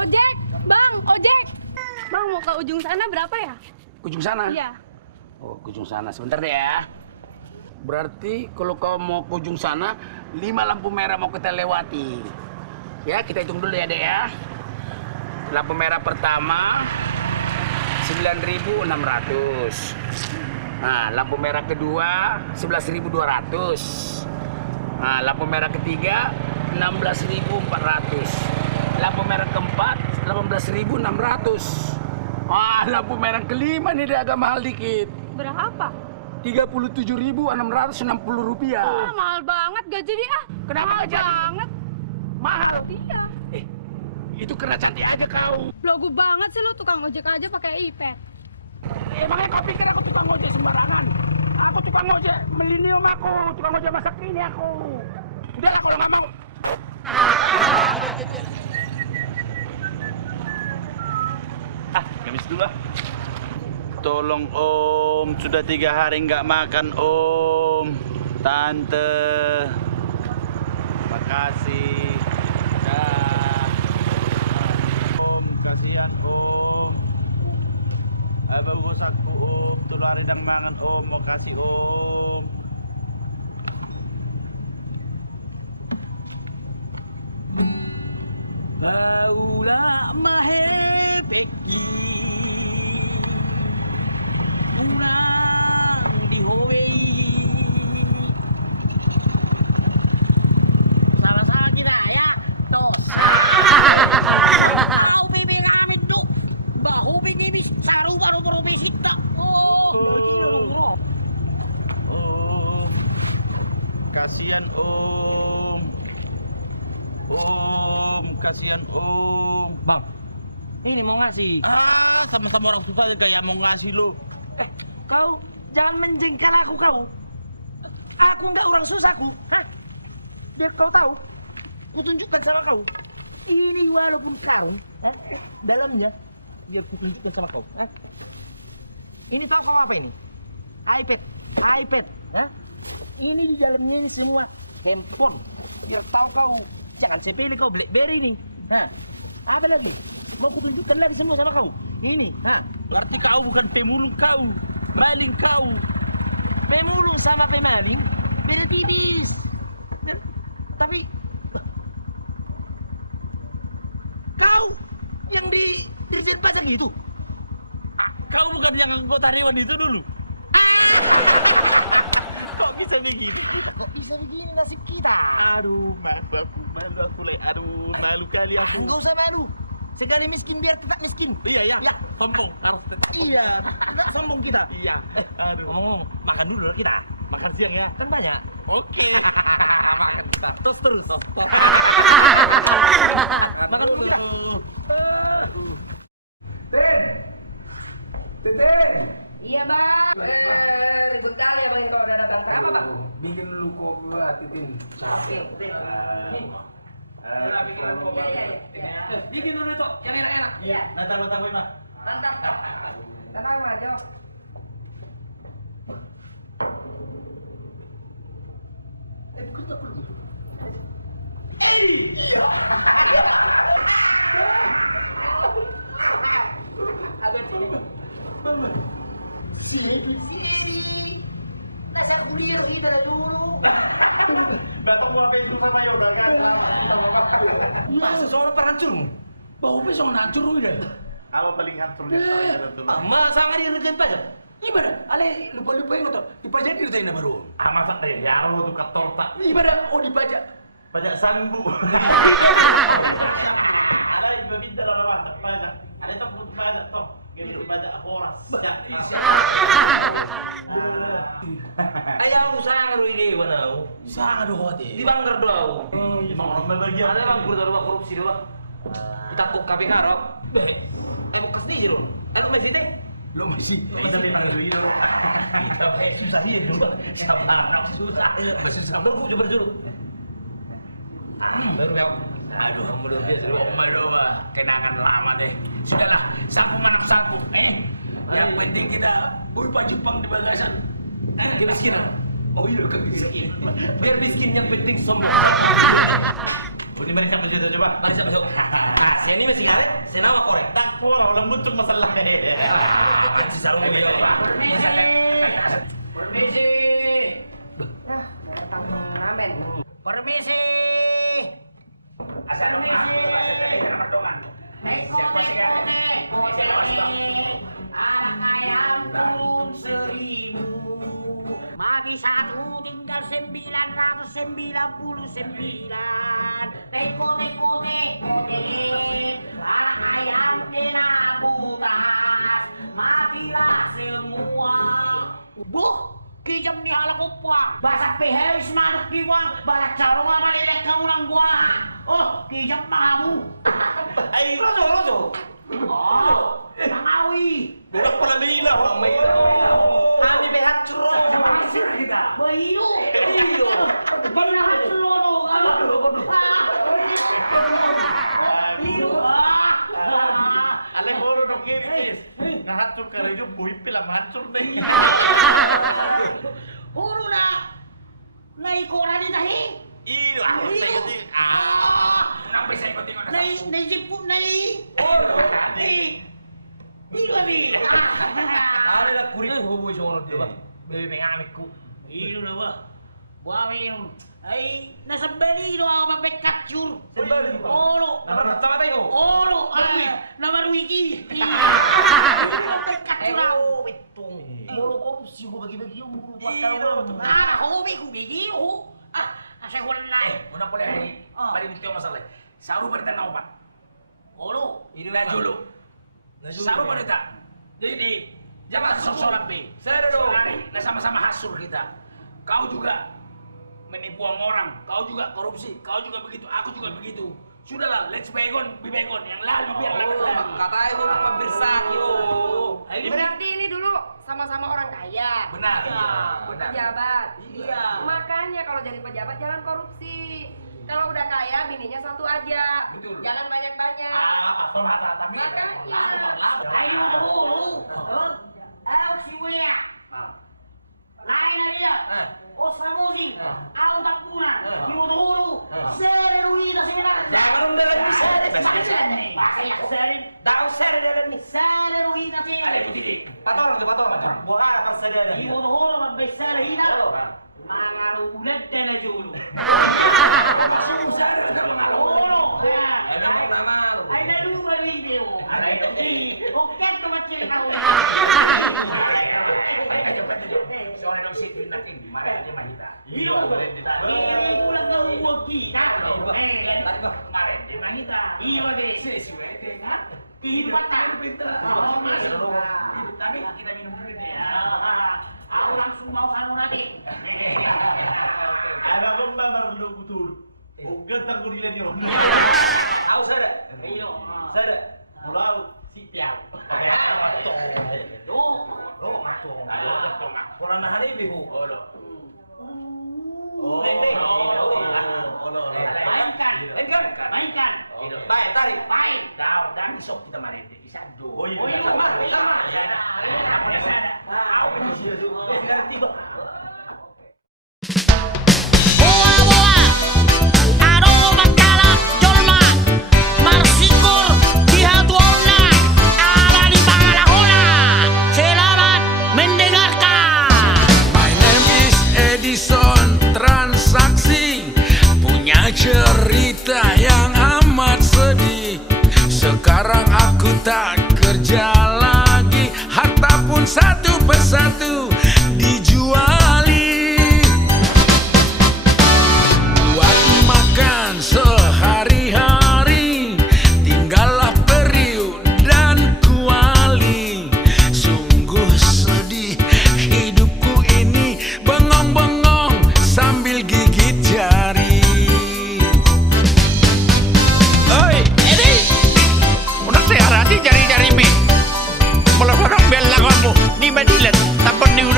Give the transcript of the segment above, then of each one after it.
Ojek, Bang, ojek. Bang mau ke ujung sana berapa ya? Ujung sana? Iya. Oh, ke ujung sana. Sebentar deh ya. Berarti kalau kau mau ke ujung sana, 5 lampu merah mau kita lewati. Ya, kita hitung dulu ya, Dek ya. Lampu merah pertama 9.600. Nah, lampu merah kedua 11.200. Nah, lampu merah ketiga 16.400. Lampu merah keempat 18.600. Wah, lampu merah kelima nih dia agak mahal dikit. Berapa? 37.660 rupiah. Ah, mahal banget gak jadi ah. Kenapa mahal nggak jadi? banget. Mahal. Iya. Itu karena cantik aja kau. Belagu banget sih lu tukang ojek aja pakai iPad. Emangnya kau pikir aku tukang ojek sembarangan? Aku tukang ojek milenium aku, tukang ojek masa kini aku. Udahlah kalau nggak mau. Gamis dulu ah. Tolong Om, sudah 3 hari nggak makan Om. Tante, makasih. Dah. Om, kasihan Om. Bagus aku Om, tuh hari nang mangan Om, makasih Om. Baula mahepeki unang dihowei salah sakit ya tos kau bibing amin tuh bahu bingibis saru baru probesita Om, kasihan Om. Om, kasihan Om. Bang, ini mau ngasih. Sama-sama orang susah kayak mau ngasih lo. Kau jangan menjengkel aku kau. Aku nggak orang susahku. Hah? Biar kau tahu. Kutunjukkan sama kau. Ini walaupun karung, dalamnya biar kutunjukkan sama kau. Ini tahu kau apa ini? iPad. Ini di dalamnya ini semua handphone. Biar tahu kau. Jangan sepele kau BlackBerry ini. Apa lagi? Mau kutunjukkan lagi semua sama kau. Ini. Berarti kau bukan pemulung kau, maling kau. Pemulung sama pemaling beda tipis. Tapi kau yang di Dirjen Pajak itu. Kau bukan yang anggota dewan itu dulu. Kok bisa begitu? Kok bisa begini nasib kita? Aduh, malu aku le. Aduh, malu kali aku. Enggak usah malu. Sekali miskin biar tetap miskin. Iya, Ya. sombong. Harus tetap. Iya, enggak sombong kita. Iya. Aduh. Ngomong, makan dulu kita. Makan siang ya. Kan banyak. Oke. Makan kita. Terus. Makan dulu kita. Tin. Iya bang. Ribut kali apa yang kau ada bang? Berapa bang? Bikin lu kopi Titin. Capek. Bikin dulu itu yang enak-enak. Iya. Nanti lo tambahin mah. Mantap. Tenang aja. Masa seorang perancur? Bau pisau nancur udah. Apa paling hancur di tuh? Masa nggak dirjen pajak? Gimana? Ale lupa yang itu dipajak di sana baru. Masa deh, ya lo tuh kator tak. Gimana? Oh dipajak. Pajak sanggu. Ada yang berbeda dalam pajak. Ada yang butuh pajak toh. Gini pajak horas. Ayaw usaha nga rin kayo, ano? Saan do hote? Di banggar daw. Emang orang bagian. Ada bang guru daw korupsi daw. Itakok kami harap. Eh, bukas di siro. Ano may site? Lo masih. Kita memang itu itu. Kita pakai susah sih dulu. Siapa anak susah? Masih susah. Baru coba dulu. Baru kau. Aduh, Luar biasa. aduh, kenangan lama deh. Sudahlah, sapu manap sapu. Yang penting kita punya Jepang di bagasan. Kemiskinan. Oh iya, kemiskin. Biar miskin yang penting sombong. Udah mari siapa coba. Mari siap masuk. Sini masih ngaret, saya nama korek. Tak orang muncul masalah. Si sarung ini. Permisi. Nah, datang pengamen. Permisi. Asal Permisi. Anak ayam turun 1000. Mati 1 tinggal 999. Teko. Anak ayam kena butas. Matilah semua. Buh, kijam ni halak upang. Basak pehewis manuk diwang. Balak carong amalilek kamu nang gua. Oh, kijam mahamu. Ay, loso. Oh, Mangawi. Budak pala Mila. Kami behat curang. Masih kita. Bayu. Benar celono kami. Alay mo rin ang kiris. Nahancur ka rin yung buhay pila mahancur na yun. Puro na. Naikora ni tahi. Iyo, ako sa'yo di. Kenapa saya ikut tengok Naisipu nai. Ilo ni. Ada lah kurit hubu sono dia. Bebe ngamiku. Ilo na ba? Buamin. Ay, nasa bali no ako mapekapture. Sa bali ba? Olo. Sama tayo. Olo. Namarwiki. Kaptura. Itong. Muro ko sigo bagi-bagi yung muro patang. Hobi ko bigio. Asay wala na. Una pala ay bari mo tayo masalah. Saru berita na opat. Olo. Najulu. Saru berita. Jadi jangan sosoran be. Sama-sama hasur kita. Kau juga menipu orang, kau juga korupsi, kau juga begitu, aku juga begitu. Sudahlah, let's begon, yang lalu biar lalu. Kata itu nama bersak yo. Berarti ini dulu sama-sama orang kaya. Benar. Iya, benar. Pejabat. Iya. Makanya kalau jadi pejabat jangan korupsi. Kalau udah kaya bininya satu aja. Betul. Jangan banyak-banyak. Pastor mata tapi. Makanya. Ayo dulu. Ayo si Wea. Lain na dia. O Samusi. Aw tapunan. Yung dulu. Sere ruida sila. Jangan umbelan ni sere. Bakaya sere. Tahu sere dalam ni. Sere ruida sila. Ada putih. Patong. Buah apa persedera. Yung dulu magbesar hina. Mga ulat ka na dulu. Olo. Ay memang nama lu. Ay naluwa rin niyo. Oket ko macil ka. Soalnya dong sih nakin kemarin dia mahita. Iyo. Ulang na huwag kita. Tadi bah kemarin dia mahita. Iyo deh. Si wete kan. Kehidupan. Oh, masih hidup tapi kita minum dulu deh ya. Aku langsung mau sanu nanti. Ada kong mamarlo betul. Ugat ang kurilan yun. Tahu sada? Iyo. Sada. Mulaw, si Piao. Oh, matong. Orang nah hari bihu. Mainkan. Tarik. Main. Dan isok kita main di Isado. Oh, iya. Sama. Boa, aroma kala jolma, marsikur dihatuona, ala di pangalahona. Selamat mendengarkan. My name is Edison Transaksi, punya cerita yang amat sedih. Sekarang aku tak kerja lagi, harta pun satu persatu dijuali. Buat makan sehari-hari, tinggallah periuk dan kuali. Sungguh sedih hidupku ini, bengong-bengong sambil gigit jari. Oi, Edi, udah saya rati jari-jari mi. Kalau orang bilang kamu ni badilan, tak perlu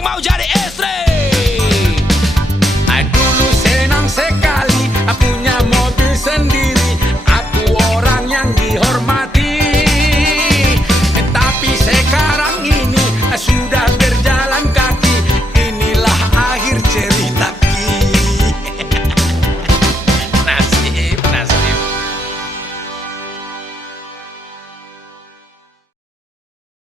yang mau jadi